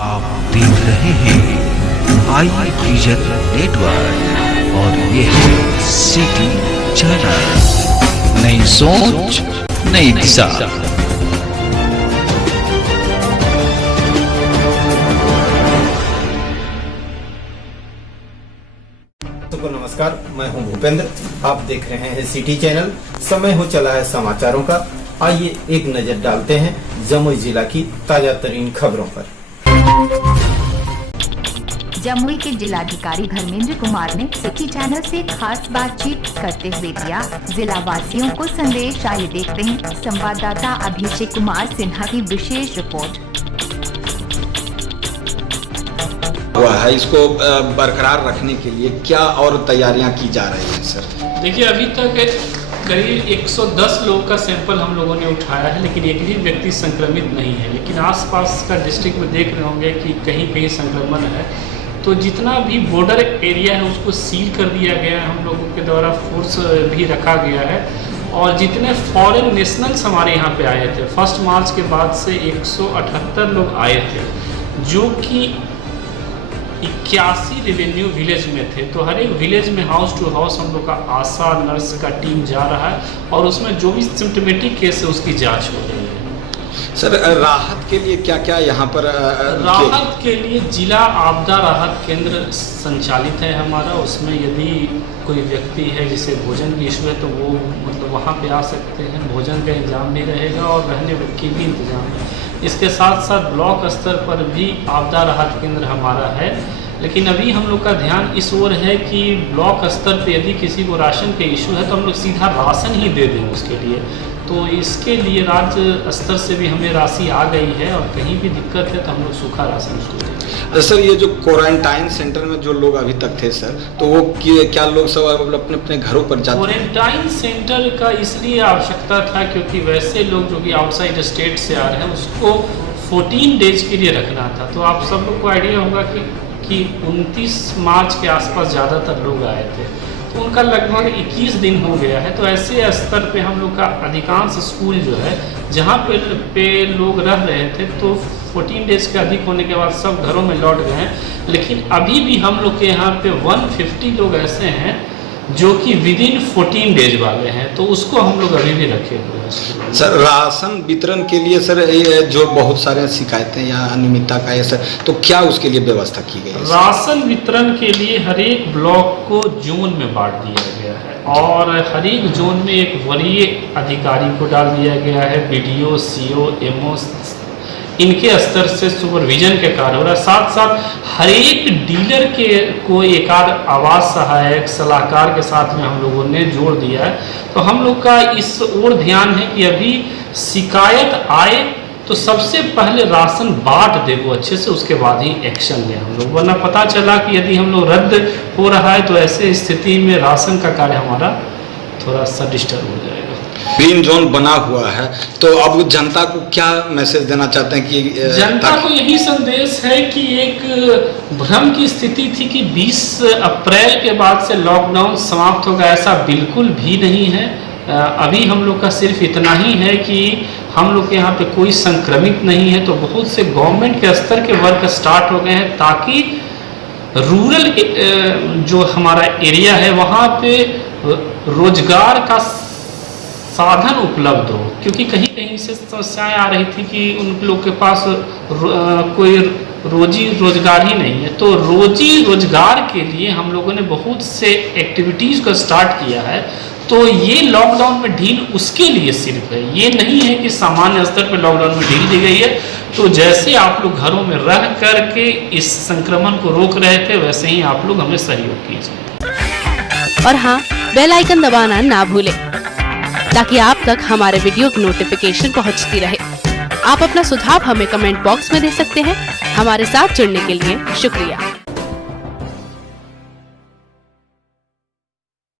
आप देख रहे हैं आई विजन नेटवर्क और ये है सिटी चैनल। नई सोच नई दिशा। सबको नमस्कार, मैं हूं भूपेंद्र। आप देख रहे हैं सिटी चैनल। समय हो चला है समाचारों का। आइए एक नजर डालते हैं जमुई जिला की ताजा तरीन खबरों पर। जमुई के जिलाधिकारी धर्मेंद्र कुमार ने सिटी चैनल से खास बातचीत करते हुए दिया जिला वासियों को संदेश। आइए देखते हैं संवाददाता अभिषेक कुमार सिन्हा की विशेष रिपोर्ट। हुआ है, इसको बरकरार रखने के लिए क्या और तैयारियां की जा रही हैं सर? देखिए, अभी तक करीब 110 लोगों का सैंपल हम लोगों ने उठाया है, लेकिन एक भी व्यक्ति संक्रमित नहीं है। लेकिन आसपास का डिस्ट्रिक्ट में देख रहे होंगे कि कहीं कहीं संक्रमण है। तो जितना भी बॉर्डर एरिया है उसको सील कर दिया गया है, हम लोगों के द्वारा फोर्स भी रखा गया है। और जितने फॉरेन नेशनल्स हमारे यहाँ पे आए थे 1 मार्च के बाद से 178 लोग आए थे, जो कि 81 रेवेन्यू विलेज में थे। तो हर एक विलेज में हाउस टू हाउस हम लोग का आशा नर्स का टीम जा रहा है और उसमें जो भी सिम्टोमेटिक केस है उसकी जांच हो रही है। सर, राहत के लिए क्या क्या यहाँ पर राहत के लिए जिला आपदा राहत केंद्र संचालित है हमारा। उसमें यदि कोई व्यक्ति है जिसे भोजन की इशू है तो वो मतलब वहाँ पे आ सकते हैं। भोजन का इंतजाम भी रहेगा और रहने की भी इंतजाम है। इसके साथ साथ ब्लॉक स्तर पर भी आपदा राहत केंद्र हमारा है। लेकिन अभी हम लोग का ध्यान इस ओर है कि ब्लॉक स्तर पे यदि किसी को राशन के इशू है तो हम लोग सीधा राशन ही दे दें उसके लिए। तो इसके लिए राज्य स्तर से भी हमें राशि आ गई है और कहीं भी दिक्कत है तो हम लोग सूखा राशन उसको देंगे। सर, ये जो क्वारंटाइन सेंटर में जो लोग अभी तक थे सर, तो वो क्या लोग सब अपने अपने घरों पर जाते? क्वारंटाइन सेंटर का इसलिए आवश्यकता था क्योंकि वैसे लोग जो कि आउटसाइड स्टेट से आ रहे हैं उसको 14 डेज के लिए रखना था। तो आप सब लोग को आइडिया होगा कि 29 मार्च के आसपास ज़्यादातर लोग आए थे, तो उनका लगभग 21 दिन हो गया है। तो ऐसे स्तर पे हम लोग का अधिकांश स्कूल जो है जहाँ पे लोग रह रहे थे तो 14 डेज के अधिक होने के बाद सब घरों में लौट गए हैं। लेकिन अभी भी हम लोग के यहाँ पे 150 लोग ऐसे हैं जो कि विदिन 14 डेज वाले हैं, तो उसको हम लोग अभी भी रखे हुए हैं। सर, राशन वितरण के लिए सर ये जो बहुत सारे शिकायतें या अनियमितता का है सर, तो क्या उसके लिए व्यवस्था की गई है? राशन वितरण के लिए हर एक ब्लॉक को जोन में बांट दिया गया है और हर एक जोन में एक वरीय अधिकारी को डाल दिया गया है। BDO, CO, MO इनके स्तर से सुपरविजन के कार्य हो रहा है। साथ साथ हर एक डीलर के को एक आवास सहायक सलाहकार के साथ में हम लोगों ने जोड़ दिया है। तो हम लोग का इस ओर ध्यान है कि अभी शिकायत आए तो सबसे पहले राशन बांट दे वो अच्छे से, उसके बाद ही एक्शन लें हम लोग। वरना पता चला कि यदि हम लोग रद्द हो रहा है तो ऐसे स्थिति में राशन का कार्य हमारा थोड़ा सा डिस्टर्ब हो जाएगा। ग्रीन जोन बना हुआ है, तो अब जनता को क्या मैसेज देना चाहते हैं कि जनता को यही संदेश है कि एक भ्रम की स्थिति थी कि 20 अप्रैल के बाद से लॉकडाउन समाप्त होगा, ऐसा बिल्कुल भी नहीं है। अभी हम लोग का सिर्फ इतना ही है कि हम लोग के यहाँ पे कोई संक्रमित नहीं है। तो बहुत से गवर्नमेंट के स्तर के वर्क स्टार्ट हो गए हैं ताकि रूरल जो हमारा एरिया है वहाँ पे रोजगार का साधन उपलब्ध हो, क्योंकि कहीं कहीं से समस्याएं आ रही थी कि उन लोग के पास कोई रोजी रोजगार ही नहीं है। तो रोजी रोजगार के लिए हम लोगों ने बहुत से एक्टिविटीज़ को स्टार्ट किया है। तो ये लॉकडाउन में ढील उसके लिए सिर्फ है, ये नहीं है कि सामान्य स्तर पर लॉकडाउन में ढील दी गई है। तो जैसे आप लोग घरों में रह करके इस संक्रमण को रोक रहे थे वैसे ही आप लोग हमें सहयोग कीजिए। और हाँ, बेल आइकन दबाना ना भूलें ताकि आप तक हमारे वीडियो की नोटिफिकेशन पहुंचती रहे। आप अपना सुझाव हमें कमेंट बॉक्स में दे सकते हैं। हमारे साथ जुड़ने के लिए शुक्रिया।